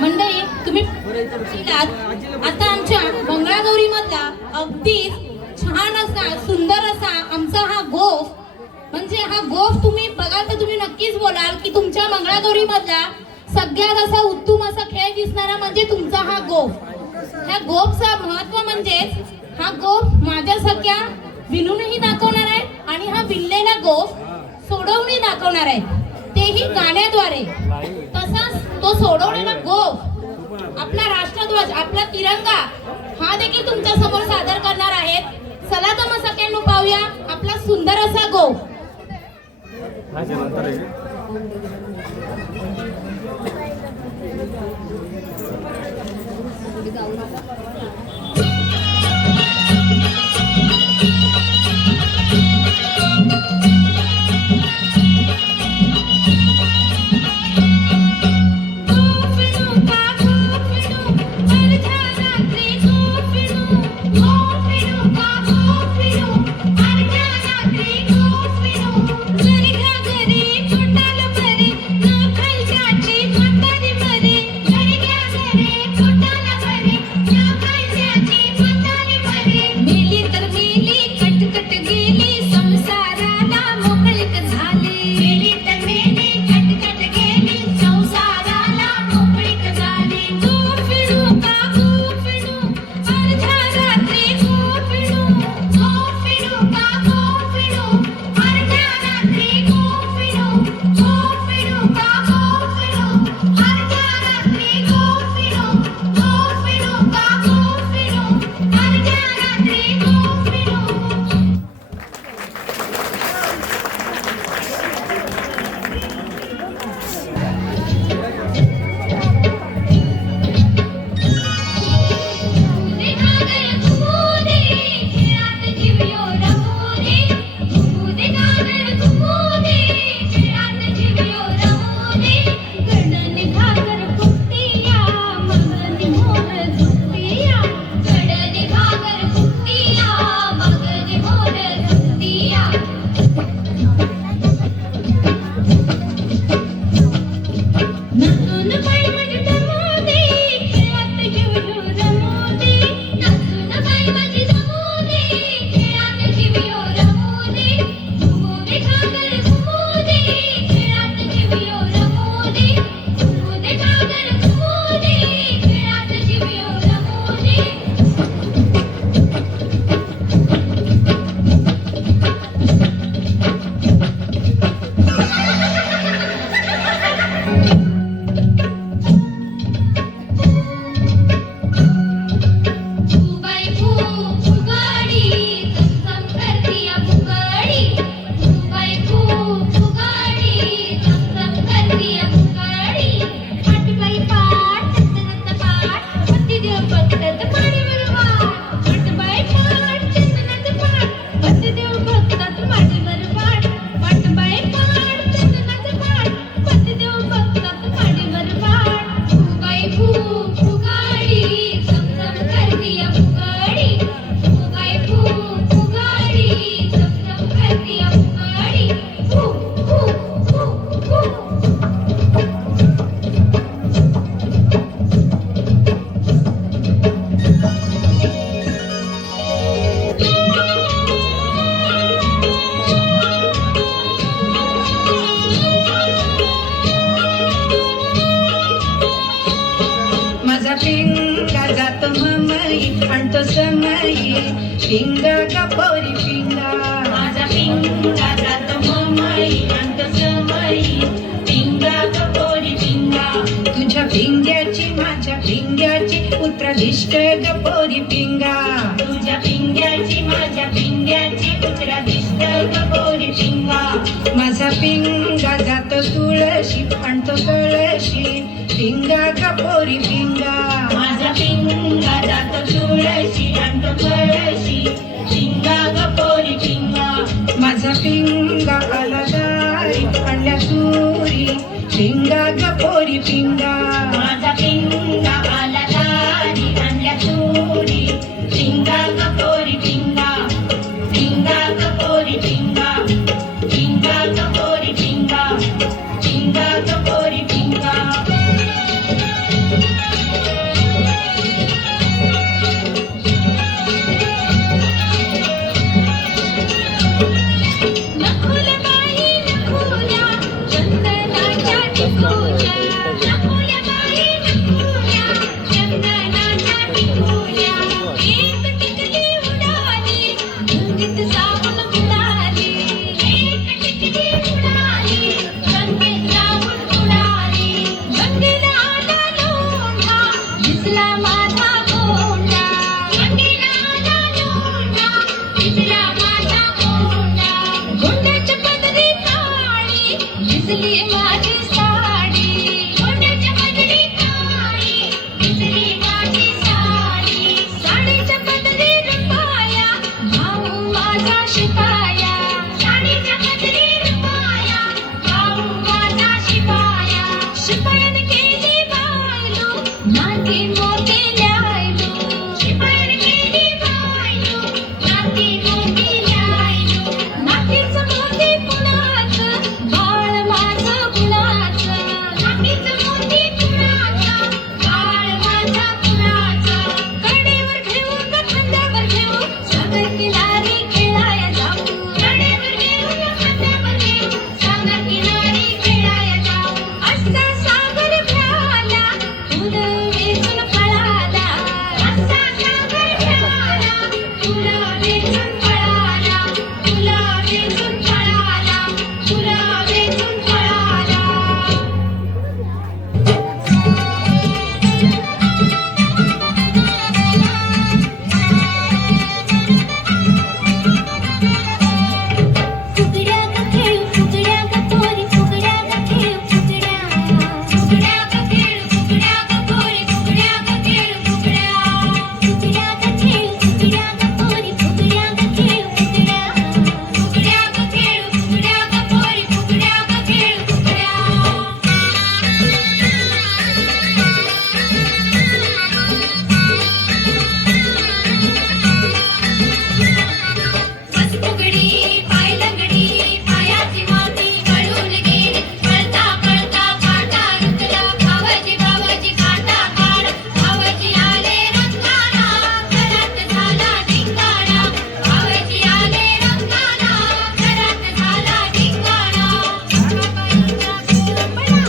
मंडळी तुम्ही आता आमच्या मंगळागौरी मधला अगदीच छान असा सुंदर असा आमचा हा गोफ, म्हणजे हा गोफ तुम्ही बघाल तर तुम्ही नक्कीच बोलाल की तुमच्या मंगळागौरी मधला सगळ्यात असा उत्तम असा खेळ दिसणारा म्हणजे तुमचा हा गोफ. ह्या गोफचा महत्व म्हणजेच हा गोफ माझ्या सगळ्या विणूनही दाखवणार आहे आणि हा विणलेला गोफ सोडवूनही दाखवणार आहे, तेही गाण्याद्वारे. तसाच तो सोडवलेला गोफ आपला राष्ट्रध्वज आपला तिरंगा हा देखील तुमच्या समोर सादर करणार आहेत. चला तर मग सगळ्यांना पाहूया आपला सुंदर असा गोफ. पिंगा गपोरी पिंगा माझा पिंगा जातो ममई अंत समई. पिंगा गपोरी पिंगा तुझ्या पिंग्याची माझ्या पिंग्याची पुत्रदिष्ट गपोरी पिंगा. तुझ्या पिंग्याची माझ्या पिंग्याची पुत्रदिष्ट गपोरी पिंगा. माझा पिंगा जातो तुळशी आणतो कळशी पिंगा गपोरी पिंगा. माझा पिंगा जातो तुळशी आणतो कळशी पिंगा गपोरी पिंगा. माझा पिंगा आला दारी आणल्या तुरी पिंगा गपोरी पिंगा. माझा पिंगा आला दारी आणल्या तुरी पिंगा गपोरी पिंगा. पिंगा गपोरी पिंगा. पिंगा गपोरी पिंगा. पिंगा गपोरी पिंगा. माझा शिपाया, शाळेच्या पदरी रुपाया, भाऊ माझा शिपाया, शिपायाने केली बायलो, नाती मोती न्यायलो, शिपायाने केली बायलो, नाती मोती न्यायलो, नातीचं मोती कुणाचं, बाळ माझं कुणाचं, नातीचं मोती कुणाचं, बाळ माझं कुणाचं, कडेवर घेऊन ग खांद्यावर घेऊन सागर किनारी खेळाया जाऊ, कडेवर घेऊन ग खांद्यावर घेऊन सागर किनारी खेळाया जाऊ, असा सागर खेळाला तुला वेचून पळाला, असा सागर खेळाला तुला वेचून पळाला, तुला वेचून पळाला, तुला वेचून पळाला. फुगड्या ग खेळू फुगड्या ग पोरी फुगड्या ग खेळू फुगड्या, फुगड्या ग खेळू फुगड्या ग पोरी फुगड्या ग खेळू फुगड्या, फुगड्या ग खेळू फुगड्या ग पोरी फुगड्या ग खेळू फुगड्या, फुगड्या ग खेळू फुगड्या ग पोरी फुगड्या ग खेळू फुगड्या. बस फुगडी पाय लंगडी पायाची माती गळून गेली, कळता कळता काटा रुतला, भावजी भावजी काटा काढ, भावजी आले रंगाला, घरात झाला धिंगाणा, भावजी आले रंगाला, घरात झाला धिंगाणा, अक्काबाईचा कोंबडा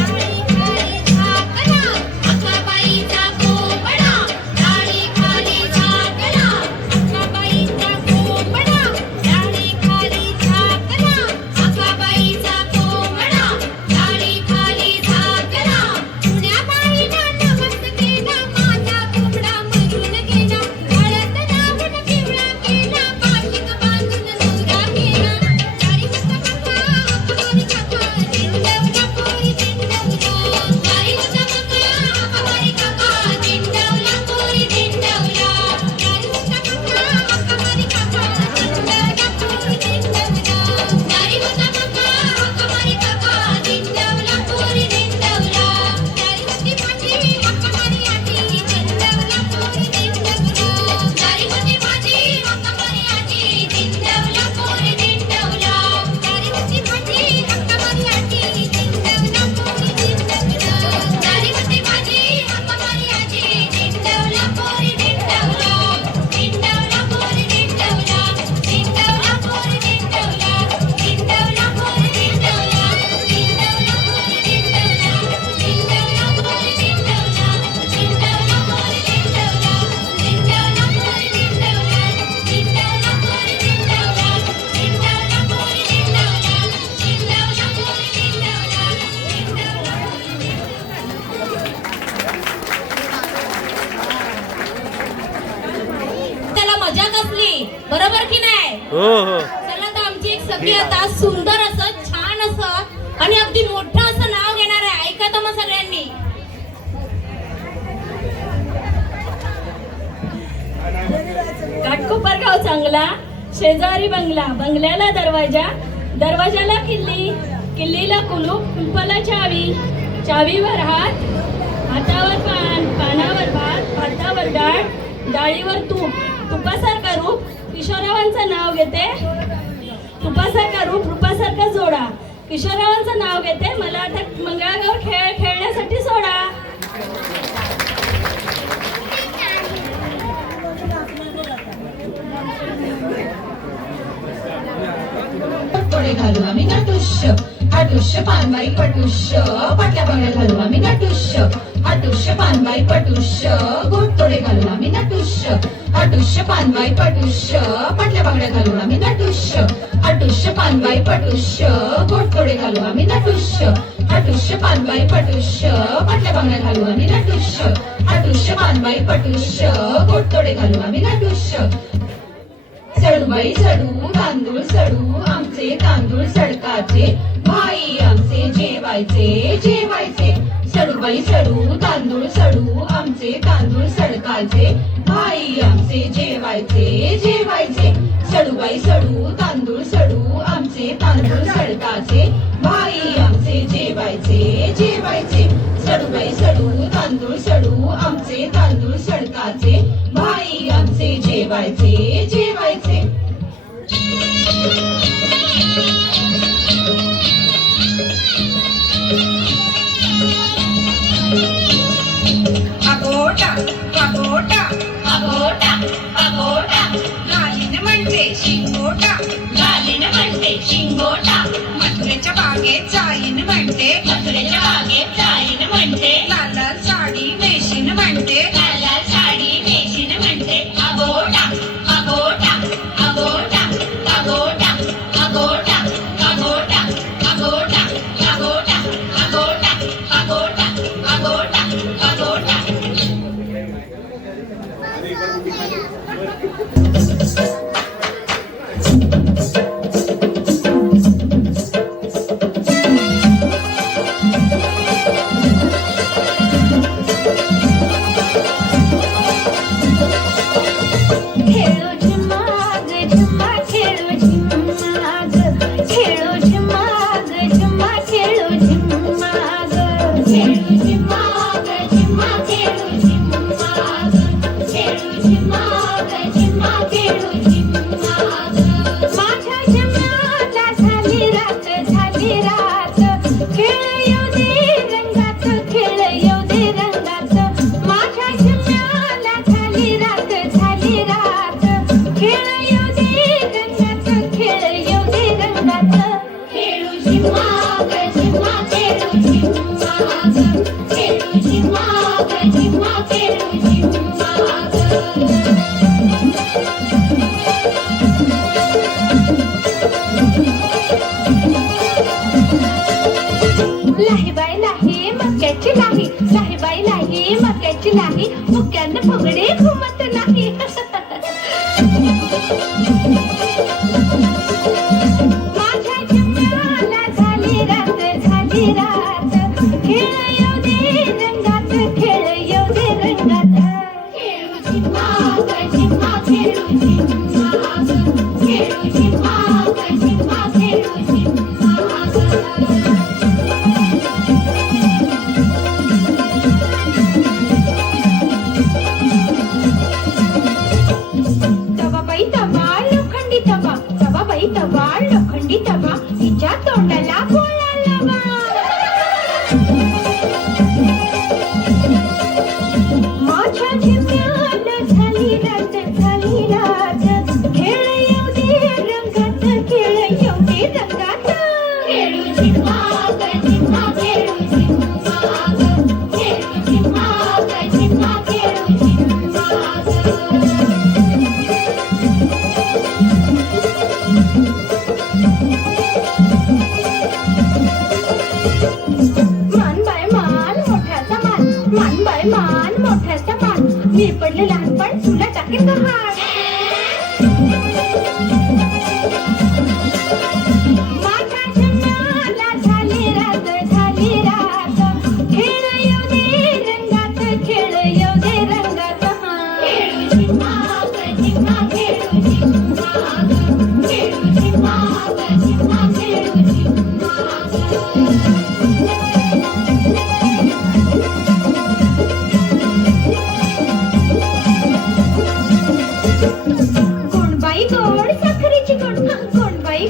डाळी खाली झाकला, अक्काबाईचा कोंबडा डाळी खाली झाकला, अक्काबाईचा कोंबडा डाळी खाली झाकला, अक्काबाईचा कोंबडा डाळी खाली झाकला, जुन्या बाईला नवस केला, माझा कोंबडा मरून गेला, हळद लावून पिवळा केला, पाशिक बांधून नवरा केला, दारी होता काका हक्कामारी काका, दिंडवला पोरी दिंडवला, दारी होता काका हक्कामारी काका, दिंडवला पोरी दिंडवला, दारी होता काका हक्कामारी काका, दिंडवला पोरी दिंडवला, दारी होता काका हक्कामारी काका, दिंडवला पोरी दिंडवला, दारी होती माझी हक्कामारी आजी, दिंडवला पोरी दिंडवला, दारी होती माझी हक्कामारी आजी, दिंडवला पोरी दिंडवला, दारी होती माझी हक्कामारी आजी, दिंडवला पोरी दिंडवला, दारी होती माझी हक्कामारी आजी, दिंडवला पोरी दिंडवला, दिंडवला पोरी दिंडवला, दिंडवला पोरी दिंडवला, दिंडवला पोरी दिंडवला, दिंडवला पोरी दिंडवला, दिंडवला पोरी दिंडवला, दिंडवला पोरी दिंडवला, दिंडवला पोरी दिंडवला, दिंडवला पोरी दिंडवला, दिंडवला पोरी दिंडवला, दिंडवला पोरी त्याला मजा कसली, बरोबर की नाही? हो हो चला तर आमची एक सखी आता सुंदर असं छान असं आणि अगदी मोठं असं नाव घेणार आहे, ऐका तर मग सगळ्यांनी. घाटकोपर गाव चांगला, शेजारी बंगला, बंगल्याला दरवाजा, दरवाजाला किल्ली, किल्लीला कुलूप, कुलपाला चावी, चावीवर हात, हातावर पान, पानावर भात, भातावर डाळ, डाळीवर तूप, तुपासारखा रूप, किशोररावांचं नाव घेते, तुपासारखा रूप, रूपासारखा जोडा, किशोररावांचं नाव घेते, मला आता मंगळागौर खेळ खेळण्यासाठी सोडा. तोडे घालू आम्ही नटुष्य, हटुष्य पानबाई पटुष्य, पाटल्या बांगड्या घालू आम्ही नटुष्य, हटुष्य पानबाई पटुष्य, गोट तोडे घालू आम्ही नटुष्य, हटुष्य पानबाई पटुष्य, पाटल्या बांगड्या घालू आम्ही नटुष्य, हटुष्य पानबाई पटुष्य, गोट तोडे घालू आम्ही नटुष्य, हटुष्य पानबाई पटुष्य, पाटल्या बांगड्या घालू आम्ही नटुष्य, हटुष्य पानबाई पटुष्य, गोट तोडे घालू आम्ही नटुष्य. सडूबाई सडू तांदूळ सडू आमचे तांदूळ सडकाचे, भाई आमचे जेवायचे जेवायचे. सडूबाई सडू तांदूळ सडू आमचे तांदूळ सडकाचे, भाई आमचे जेवायचे जेवायचे. सडूबाई सडू तांदूळ सडू आमचे तांदूळ सडकाचे भाई आमचे जेवायचे जेवायचे सडूबाई सडू तांदूळ सडू आमचे तांदूळ सडकाचे भाई आमचे जेवायचे जेवायचे अगोटा अगोटा अगोटा अगोटा लालीन म्हणते शिंगोटा लालीन म्हणते शिंगोटा मथुरेच्या बागेत जाईन म्हणते मथुरेच्या बागेत जाईन म्हणते लाल लाल साडी नेशीन म्हणते लाल लाल साडी नेशीन म्हणते अगोटा अगोटा अगोटा अगोटा अगोटा अगोटा अगोटा अगोटा अगोटा अगोटा अगोटा अगोटा खेळो झिम्माग झिम्मा खेळो झिम्माग खेळो झिम्माग झिम्मा खेळो झिम्माग खेळो झिम्माग झिम्मा खेळो झिम्माग खेळो झिम्माग झिम्मा खेळो झिम्माग माझ्या झिम्म्याला झाली रात खेळ येऊ दे रंगात खेळ येऊ दे रंगात माझ्या झिम्म्याला झाली रात खेळ येऊ दे रंगात खेळ येऊ दे रंगात खेळू झिम्माग झिम्मा खेळू झिम्माग खेळू झिम्माग झिम्मा खेळू झिम्माग लाही बाई लाही मक्याची लाही लाही बाई लाही मक्याची लाही मुक्यानं फुगडे घुमत नाही माझ्या झिम्म्याला झाली रात खेळ येऊ दे रंगात खेळ येऊ दे रंगात खेळू झिम्माग झिम्मा खेळू झिम्माग खेळू झिम्माग झिम्मा खेळू झिम्माग तवा बाई तवा लोखंडी तवा तवा बाई तवा लोखंडी तवा तिच्या तोंडाला गोळा लावा माझ्या झिम्म्याला झाली रात खेळ येऊ दे रंगात खेळ येऊ दे रंगात खेळू झिम्माग झिम्मा खेळू झिम्माग खेळू झिम्माग झिम्मा खेळू झिम्माग मान बाय मान मोठ्याचा मान मी पडले लहानपण तुला टाकेल हात माझ्या झिम्म्याला झाली रात खेळ येऊ दे रंगात खेळ येऊ दे रंगात खेळू झिम्माग झिम्मा खेळू झिम्माग खेळू झिम्माग झिम्मा खेळू झिम्माग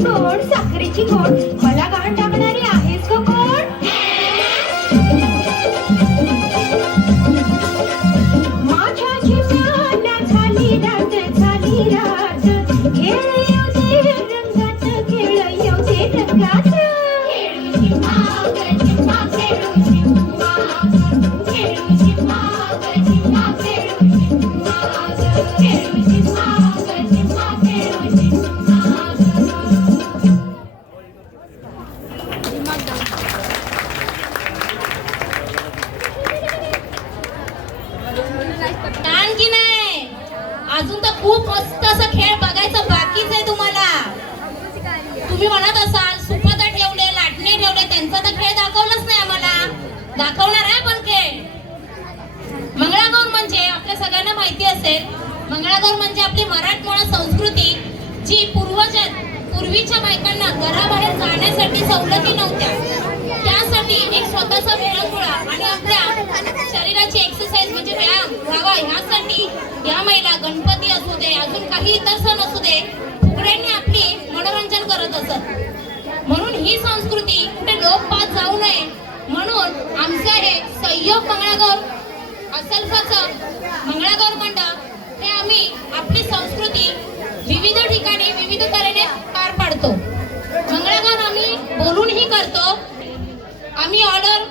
गोड साखरेची गोड मला गाण टाकणारी आहेस का कोण माझ्या झिम्म्याला झाली रात खेळ येऊ दे रंगात खेळ येऊ दे रंगात खेळू झिम्माग झिम्मा खेळू झिम्माग खेळू झिम्माग झिम्मा खेळू झिम्माग खेळू झिम्माग झिम्मा खेळू झिम्माग छान की नाही? अजून तर खूप मस्त असा खेळ बघायचा बाकीच आहे तुम्हाला. तुम्ही म्हणत असाल सुपत ठेवले लाटणे ठेवले त्यांचा तर खेळ दाखवलाच नाही आम्हाला. दाखवणार आहे पण खेळ. मंगळागौर म्हणजे आपल्या सगळ्यांना माहिती असेल, मंगळागौर म्हणजे आपली मराठमोळा संस्कृती जी पूर्वीच्या बायकांना घराबाहेर जाण्यासाठी सवलती नव्हत्या. त्यासाठी एक स्वतःचा विरंगुळा आणि आपल्या शरीराची एक्सरसाइज म्हणजे व्यायाम व्हावा ह्यासाठी या महिला गणपती असू दे अजून काही इतर सण असू दे फुगड्यांनी आपली मनोरंजन करत असत. म्हणून ही संस्कृती कुठे लोप पास जाऊ नये म्हणून आमचं हे सहयोग मंगळागौर असल्फाचं मंगळागौर मंडळ हे आम्ही आपली संस्कृती विविध ठिकाणी विविध तऱ्हेने पार पाडतो. मंगळागौर आम्ही बोलूनही करतो. आम्ही ऑर्डर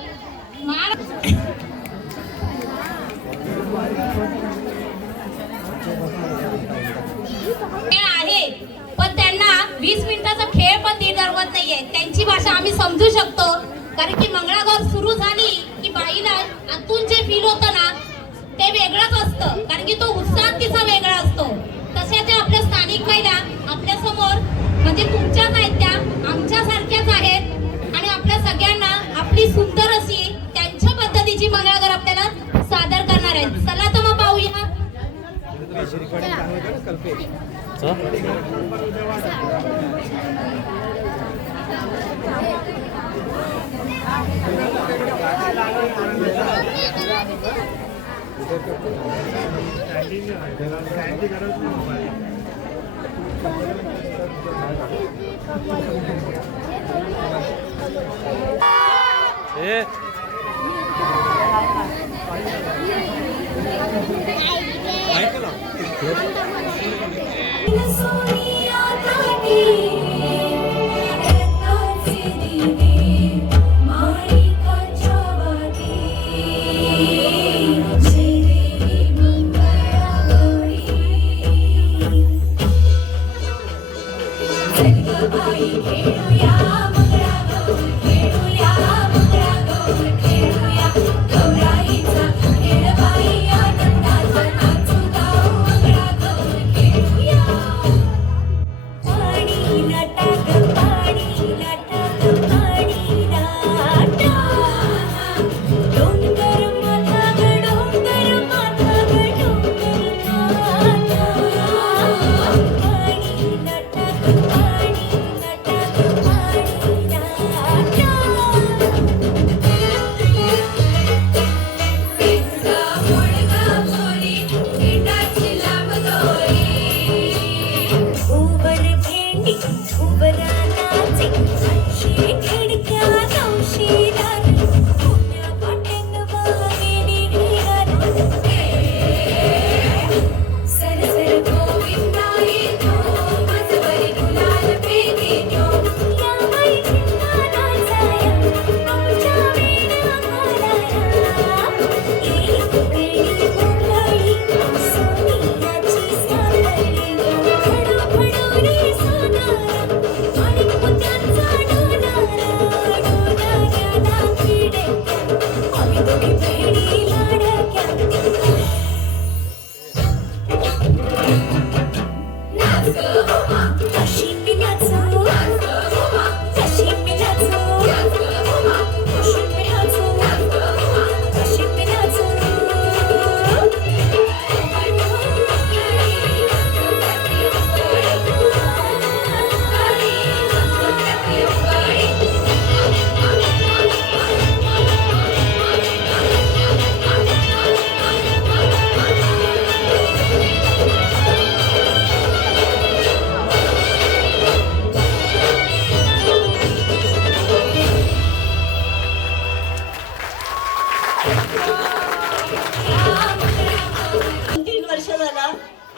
आहे पण त्यांना 20 मिनिटाचा खेळ पण ती ठरवत नाहीये. त्यांची भाषा आम्ही समजू शकतो कारण की मंगळागौर सुरू झाली की बाईला आतून जे फील होतं ना ते वेगळंच असतं कारण की तो उत्साह तिचा वेगळा असतो. तशा त्या आपल्या स्थानिक महिला आपल्या समोर म्हणजे तुमच्याच आहेत त्या आमच्या सारख्याच आहेत आणि आपल्या सगळ्यांना आपली सुंदर अशी त्यांच्या पद्धतीची मंगळागौर आपल्याला सादर करणार आहेत. चला तर मग पाहूया.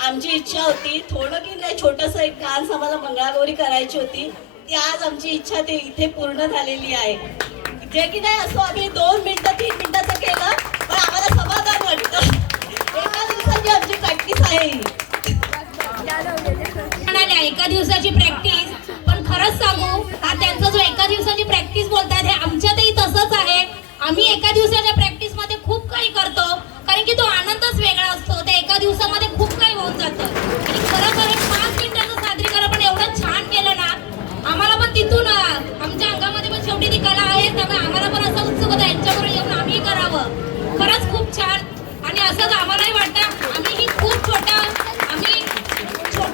आमची इच्छा होती थोडं की नाही छोटंसं एक डान्स आम्हाला मंगळागौरी करायची होती. ती आज आमची इच्छा ते इथे पूर्ण झालेली आहे. जे की नाही असं आम्ही 2 मिनिटं 3 मिनिटाचं केलं पण आम्हाला समाधान वाटतं. एका दिवसाची आमची प्रॅक्टिस आहे. एका दिवसाची प्रॅक्टिस पण खरंच सांगू हा त्यांचा जो एका दिवसाची प्रॅक्टिस बोलतात हे आमच्यातही तसंच आहे. आम्ही एका दिवसाच्या प्रॅक्टिस मध्ये खूप काही करतो कारण की तो आनंदच वेगळा असतो. त्या एका दिवसामध्ये खूप काही होऊन जातं आणि खरं 5 मिनिटाचं सादरीकरण पण एवढं छान केलं ना आम्हाला पण तिथून आमच्या अंगामध्ये पण शेवटी ती कला आहे त्यामुळे आम्हाला पण असं उत्सुक होतं यांच्याबरोबर येऊन आम्ही करावं. खरंच खूप छान आणि असंच आम्हालाही वाटतं. आम्हीही खूप छोटंसं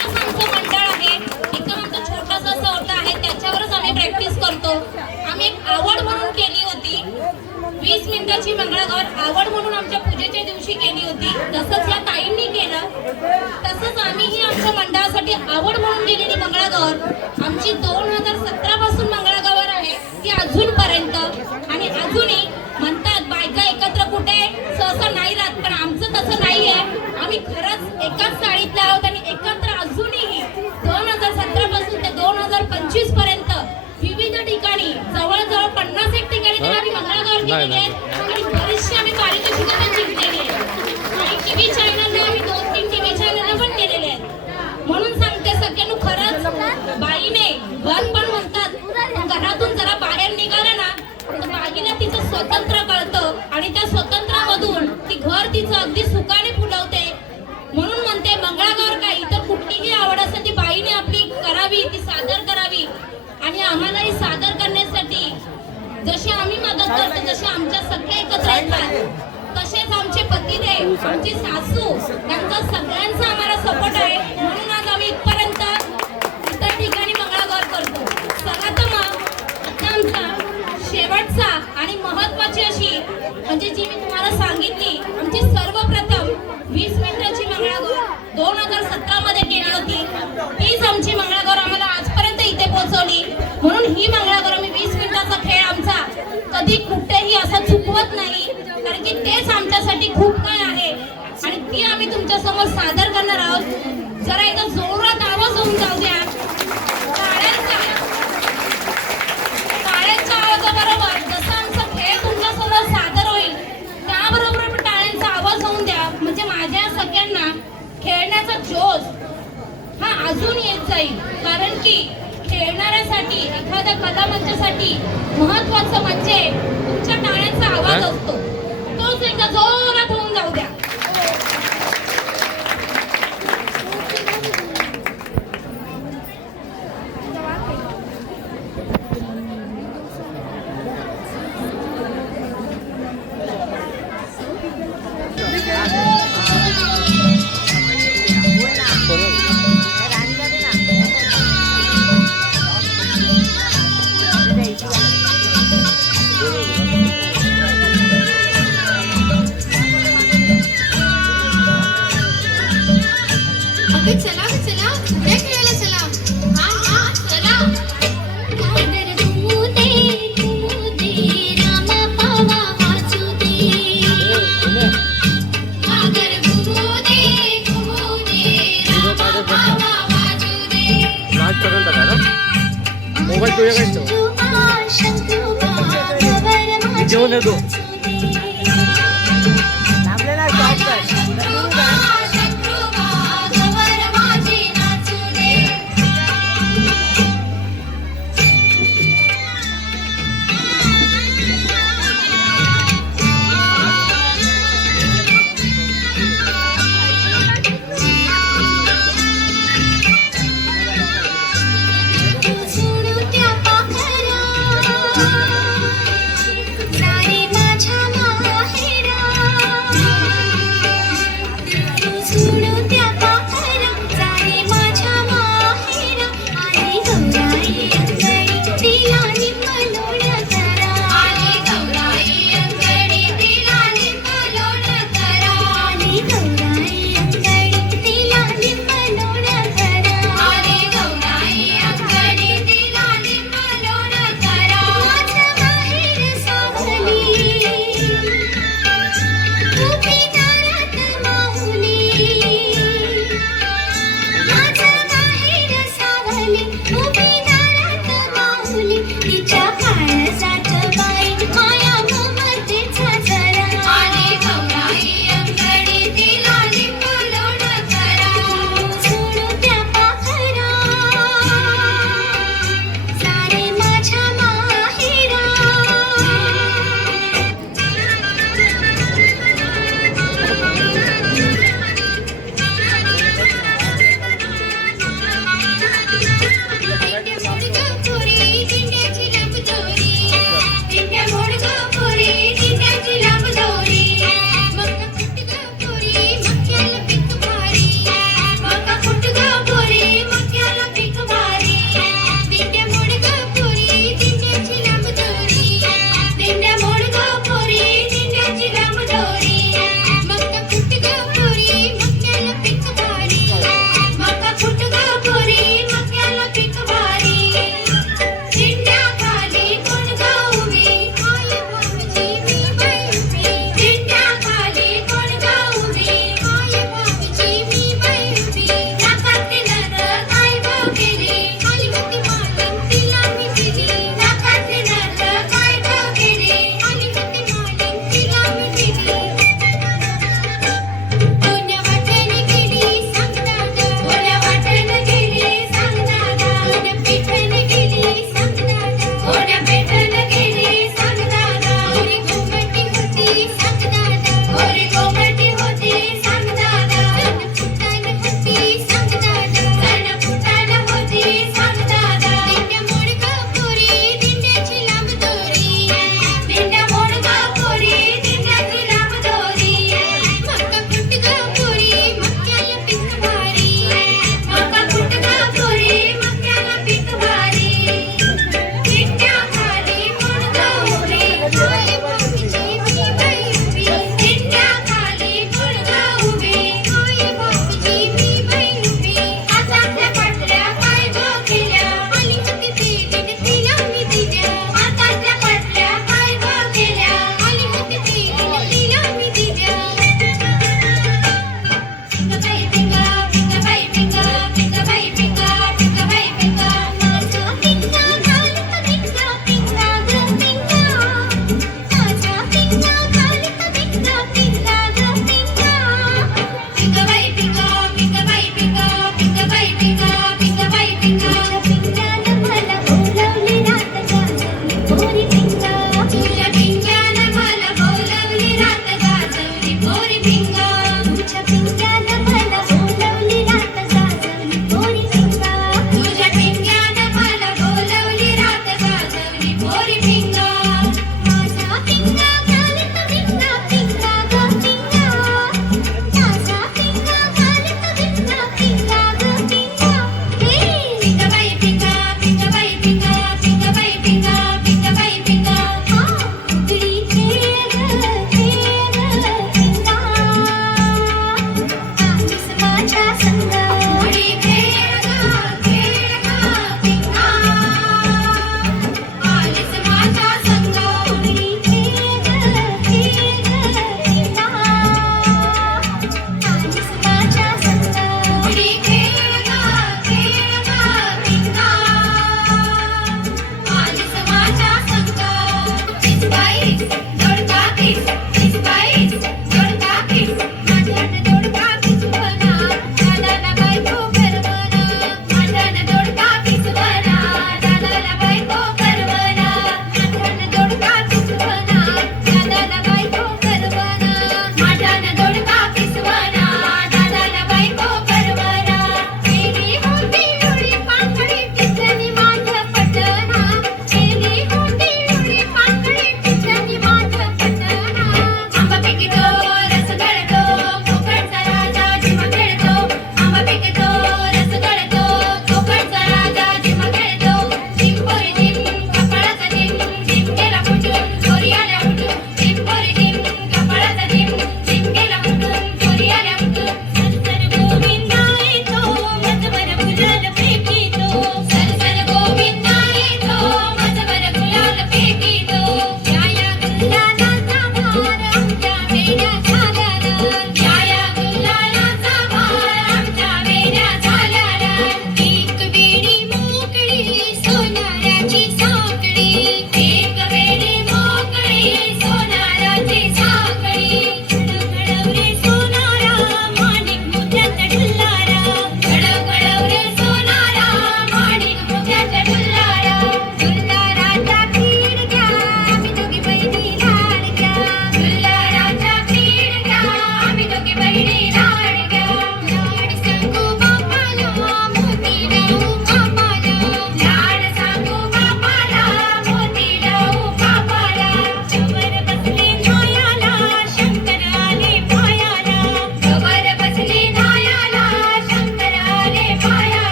आमचं मंडळ आहे एकदम आमचं छोटंसं असं मिनिटाची मंगळागौर आवड म्हणून आमच्या पूजेच्या दिवशी केली होती. जसंच या ताईंनी केलं तसंच आम्हीही आमच्या मंडळासाठी आवड म्हणून केलेली मंगळागौर आमची 2017 पासून मंगळागौर आहे ती अजूनपर्यंत. आणि अजूनही म्हणतात बायका एकत्र कुठे सहसा नाही राहत, पण आमचं तसं नाहीये. आम्ही खरंच एकाच साडीतल्या आहोत आणि एकत्र अजूनही 2017 पासून ते 2025 पर्यंत विविध ठिकाणी जवळजवळ 51 ठिकाणी तर आम्ही मंगळागौर केलेली आहे आणि बरीचशी आम्ही पारितोषिकं पण जिंकलेली आहेत. आणि टीव्ही चॅनलने आम्ही 2-3 टीव्ही चॅनल पण केलेले आहेत. म्हणून सांगते सगळ्यांना खरंच बाईने घर पण म्हणतात घरातून जरा बाहेर निघालं ना तर बाईला तिचं स्वतंत्र कळतं आणि त्या स्वतंत्रामधून ती घर तिचं अगदी सुखाने फुलवते. म्हणून म्हणते मंगळागौर काय इतर कुठलीही आवड असेल ती बाईने आपली करावी, ती सादर करावी. आणि आम्हालाही सादर करण्यासाठी जशी आम्ही मदत करतो जसे आमच्या सगळे एकत्र येतात तसेच आमचे पतिदेव आमची सासू यांचा सगळ्यांचा आम्हाला सपोर्ट आहे. म्हणून आज आम्ही इथपर्यंत इतर ठिकाणी मंगळागौर करतो. चला तर मग आता आमचा शेवटचा आणि महत्वाची अशी म्हणजे जी मी तुम्हाला सांगितली आमची सर्वप्रथम 20 मिनिटाची मंगळागौर 2017 मध्ये केली होती. तीच आमची मंगळागौर आम्हाला आजपर्यंत इथे पोहोचवली. म्हणून ही मंगळागौर आम्ही 20 मिनिटाचा खेळ आमचा कधी कुठेही असा चुकवत नाही, कारण की तेच आमच्यासाठी खूप काय आहे आणि ती आम्ही तुमच्या समोर सादर करणार आहोत. जरा एकदा जोरात आवाज होऊन जाऊ द्या. टाळ्यांच्या आवाजाबरोबर जसं आमचा खेळ तुमच्या समोर सादर होईल त्याबरोबर टाळ्यांचा आवाज होऊन द्या. म्हणजे माझ्या सगळ्यांना खेळण्याचा जोश हा अजून येत जाईल. कारण की खेळणाऱ्यासाठी एखाद्या कला मंचासाठी महत्वाचं म्हणजे तुमच्या टाळ्यांचा आवाज असतो. तोच एकदा जोरात होऊन जाऊ द्या. अगं चला उद्या खेळायला चला. हा चला. घागर घुमू दे राम पावा वाचू दे. घागर घुमू दे राम पावा वाचू दे. मोबाईल तुझ्याकडे जेवण येतो सारी माझ्या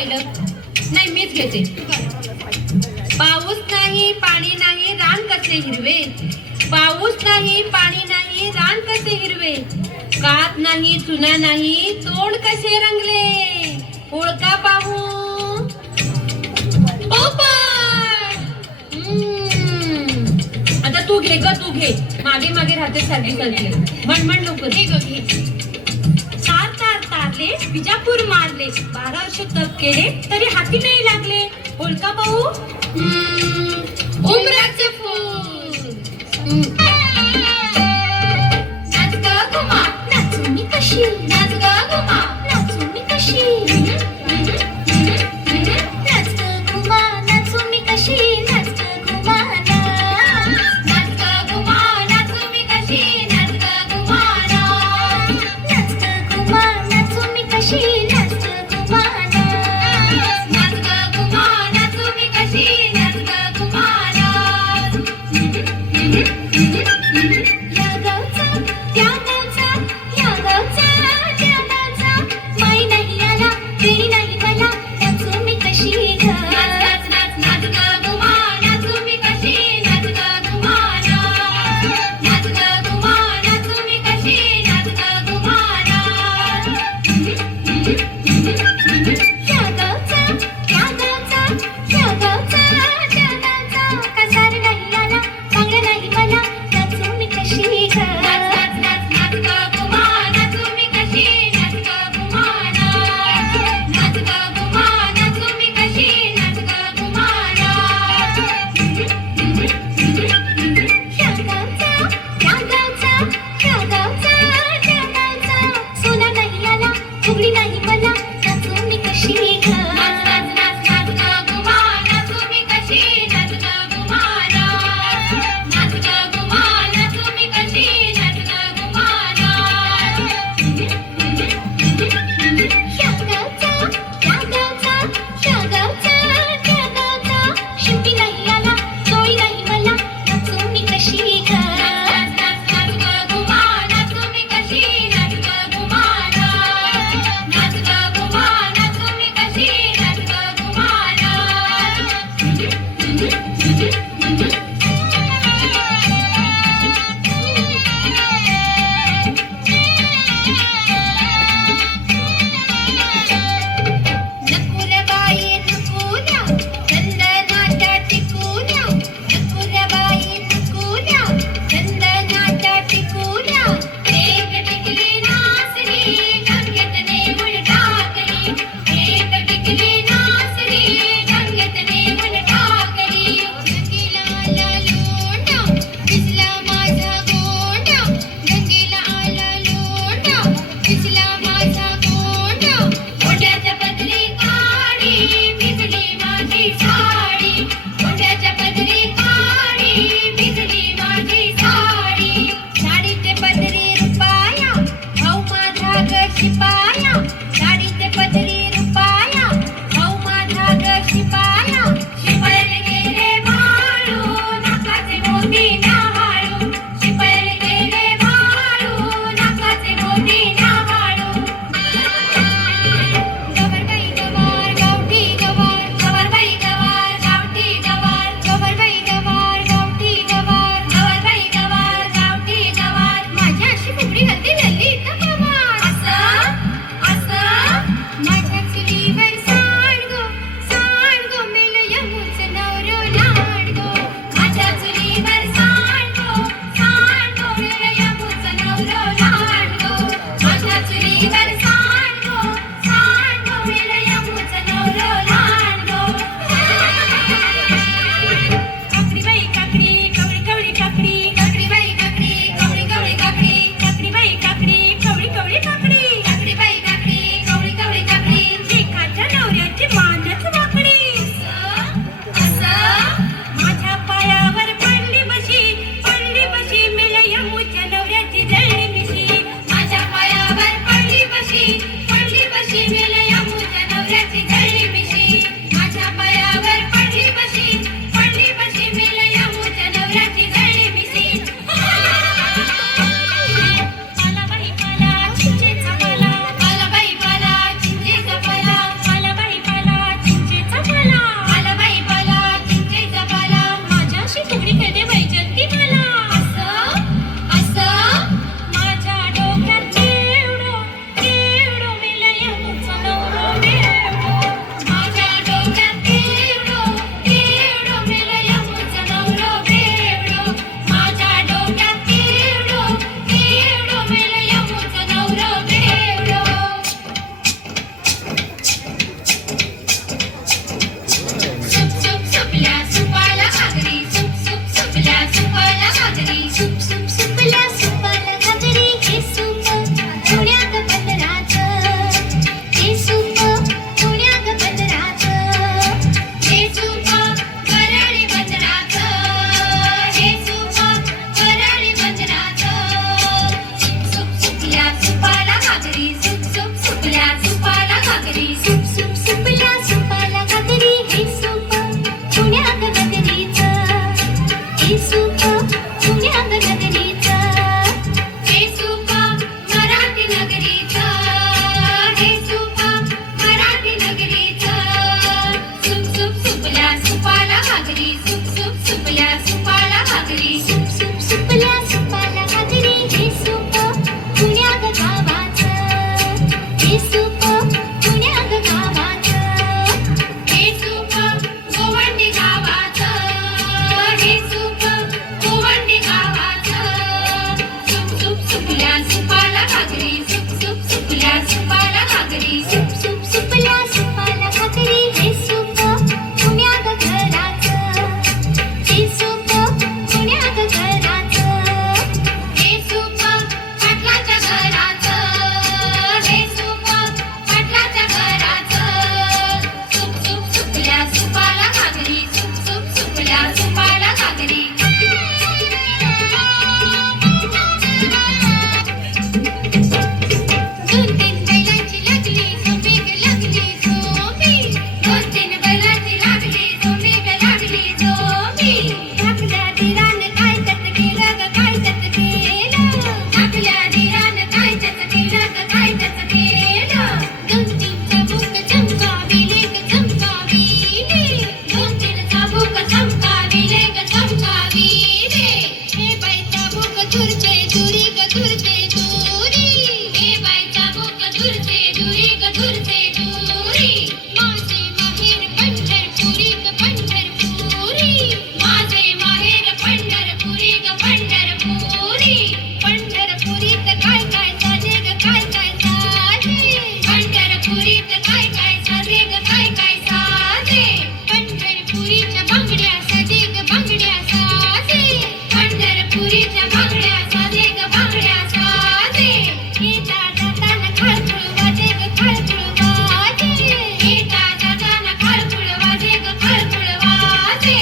पहिलं? नाही, मीच घेते. पाऊस नाही पाणी नाही रान कसे हिरवे, पाऊस नाही पाणी नाही रान कसे हिरवे, कात नाही चुना नाही तोंड कसे रंगले, ओळखा पाहू आता तू घे ग, तू घे. मागे मागे राहते सारखी सारखी. म्हण लवकर. घे. तार तार तारले विजापूर मारले, 12 वर्ष तप केले तरी हाती नाही लागले, ओळखा पाहू. उमराचे फूल. नाच ग घुमा नाचू मी कशी, नाच ग घुमा नाचू मी कशी, नाच ग घुमा नाचू मी कशी, नाच ग घुमा नाच ग घुमा नाचू मी कशी, नाच ग घुमा नाच ग घुमा नाचू मी कशी, नाच ग घुमा नाच ग घुमा नाचू मी कशी, नाच ग घुमा या गावचा त्या गावचा, या गावचा त्या गावचा, माई नाही आला तरी नाही मला, नाचू मी कशी ग, नाच नाच नाच ग घुमा नाचू मी कशी, नाच ग घुमा नाच ग घुमा नाचू मी कशी, नाच ग घुमा या गावचा त्या गावचा, या गावचा त्या गावचा, कसार नाही आला चांगलं नाही मला, नाचू मी कशी ग, नाच नाच नाच नाच ग घुमा नाचू मी कशी, नाच ग घुमा नाच ग घुमा नाचू मी कशी, नाच ग घुमा या गावचा त्या गावचा, या गावचा त्या गावचा, सोना नाही आला फुगडी नाही मला, नाचू मी कशी ग, नाच नाच नाच नाच ग घुमा नाचू मी कशी, नाच ग घुमा नाच ग घुमा नाचू मी कशी, नाच ग घुमा या गावचा त्या गावचा, या गावचा त्या गावचा, शिंपी नाही आला तोळी नाही मला, नाचू मी कशी ग, नाच नाच नाच ग घुमा नाचू मी कशी, नाच ग घुमा नाच ग घुमा नाचू मी कशी, नाच ग घुमा नकुलबाई नकुल्या चंदनाच्या टिकुल्या, नकुलबाई नकुल्या चंदनाच्या टिकुल्या, एक टिकली नासरी गंगेत नेऊन टाकली, एक टिकली नासरी गंगेत नेऊन टाकली, गंगेला आला लोंढा दिसला माझा गोंडा, गंगेला आला लोंढा दिसला माझा गोंडा, गोंड्याच्या पदरी काळी भिजली माझी साडी, गोंड्याच्या पदरी काळी भिजली माझी साडी, साडीचे पदरी रुपाया भाऊ माझा ग शिपाया, साडीचे पदरी रुपाया भाऊ माझा ग शिपाया, शिपायला गेले वाळू नाकाचे मोती नाहाळू, शिपायला गेले वाळू नाकाचे मोती नाहाळू, गवर गाई गवार गावठी गवार, गवर सुपाला घागरी सुप सुप सुपल्या सुपाला घागरी दोन तीन बैलांची लागली झोंबी ग लागली झोंबी दोन तीन बैलांची लागली झोंबी ग लागली झोंबी आपल्या धीरानं काय त्यात केलं ग काय त्यात केलं आपल्या धीरानं काय त्यात केलं ग काय त्यात केलं दोन तीन चाबूक चमकाविले ग चमकाविले दोन तीन चाबूक चमकाविले ग चमकाविले हे बाई चाबूक दुरचे दुरी ग दुरचे दुरी हे बाई चाबूक दुरचे दुरी ग दुरचे दुरी माझे माहेर पंढरपुरी ग पंढरपुरी माझे माहेर पंढरपुरी ग पंढरपुरी पंढरपुरीत काय काय साजे ग काय काय साजे पंढरपुरीत काय काय साजे ग काय काय साजे पंढरपुरीच्या बांगड्या साजे ग बांगड्या साजे पंढरपुरीच्या बांगड्या साजे ग बांगड्या साजे येता जाताना खळखळ वाजे ग खळखळ वाजे येता जाताना खळखळ वाजे ग खळखळ वाजे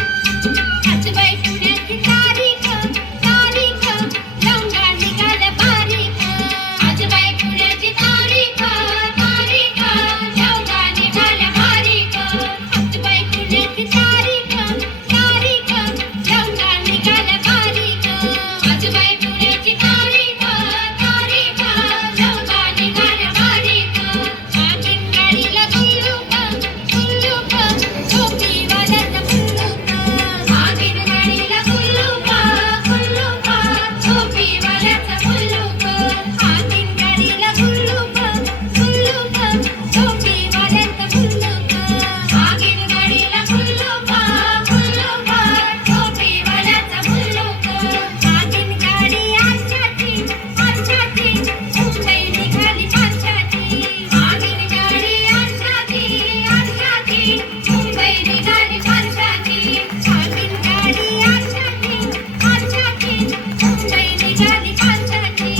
आजबाई पुण्याची तारीख तारीख लवंगा निघाल्या बारीक आजबाई पुण्याची तारीख तारीख लवंगा निघाल्या बारीक आजबाई पुण्याची तारीख तारीख लवंगा निघाल्या बारीक आजबाई पुण्याची तारीख तारीख लवंगा निघाल्या बारीक आगीन गाडीला गुल्लूक गुल्लूक टोपीवाल्याचं गुल्लूक आगीन गाडीला गुल्लूक गुल्लूक टोपीवाल्याचं गुल्लूक आगीन गाडीला गुल्लूक गुल्लूक टोपीवाल्याचं गुल्लूक आगीन गाडीला गुल्लूक गुल्लूक टोपीवाल्याचं गुल्लूक आगीन गाडी आरशाची आरशाची मुंबई निघाली पारशाची आगीन गाडी आरशाची आरशाची मुंबई निघाली पारशाची आगीन गाडी आरशाची आरशाची मुंबई निघाली पारशाची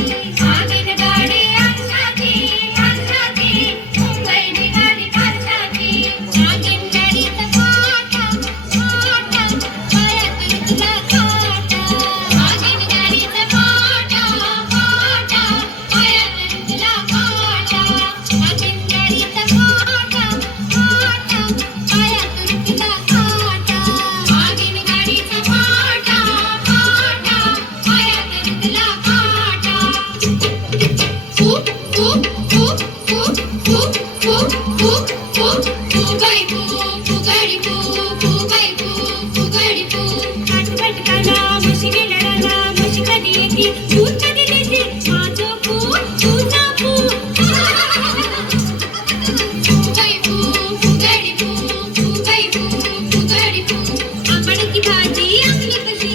आगीन गाडी आरशाची आरशाची मुंबई निघाली पारशाची आगीन गाडीचा काटा काटा पायात रुतला काटा आगीन गाडीचा काटा काटा पायात रुतला काटा आगीन गाडीचा काटा काटा पायात रुतला काटा आगीन गाडीचा काटा काटा पायात रुतला काटा फूक फूक फूक फूक फूक फूक फूक फूक फुगाडी फूक फुगाडी फूक फुगाडी फूक फुगाडी फूक काटपटकाला म्हशी गेल्याला म्हशी कधी येते दूध कधी देते माझं फूक तुझं फूक फुगाडी फूक फुगाडी फूक फुगाडी फूक फुगाडी फूक आंबाड्याची भाजी आणली कशी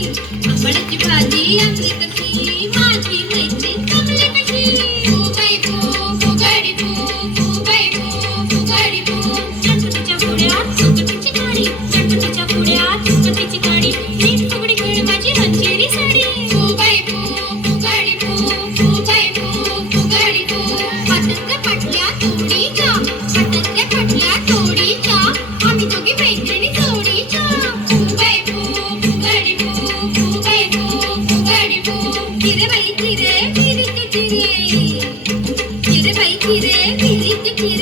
आंबाड्याची भाजी आणली कशी माझी मैत्रीण जमली कशी फुगाडी फूक फुगाडी फूक फुगाडी फूक फुगाडी फूक गणपतीच्या पुढ्यात गणपतीची गाडी गणपतीच्या पुढ्यात गणपतीची गाडी नीट फुगडी खेळ माझी हंजेरी साडी फुगाडी फूक फुगाडी फूक फुगाडी फूक फुगाडी फूक पाटणच्या पाटल्या तोडीच्या पाटणच्या पाटल्या तोडीच्या आम्ही दोघी मैत्रिणी जोडीच्या फुगाडी फूक फुगाडी फूक फुगाडी फूक फुगाडी फूक चिरे बाई चिरे विहिरीत चिरे चिरे बाई चिरे विहिरीत चिरे